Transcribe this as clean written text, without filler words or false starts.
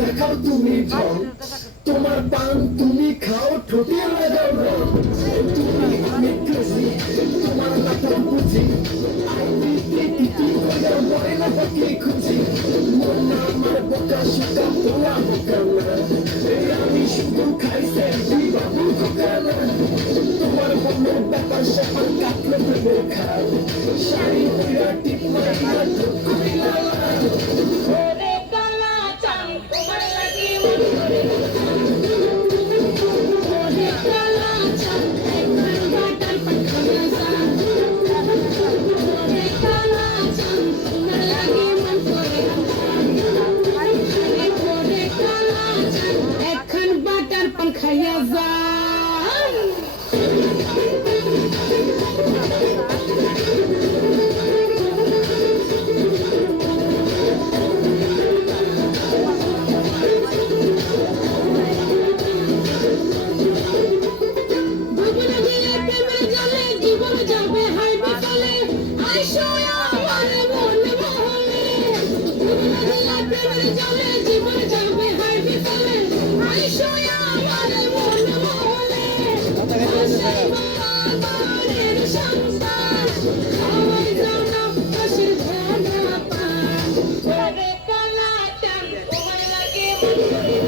দেখাও তুমি ঢং তোমার পান তুমি খাও ঠোঁটে লাগাও রং তুমি আমি খুশি তোমার নাটক বুঝি মরে না পাখি খুঁজি মন না আমার বোকা শুকা পোলা বোকা না আমি শুধু খাই সেলফি বাবু খোকা না তোমার মনের ব্যাপার স্যাপার কাটলো ভেবে খাও শাড়ি পরা টিপ মারা ঢুক করিলা Thank you.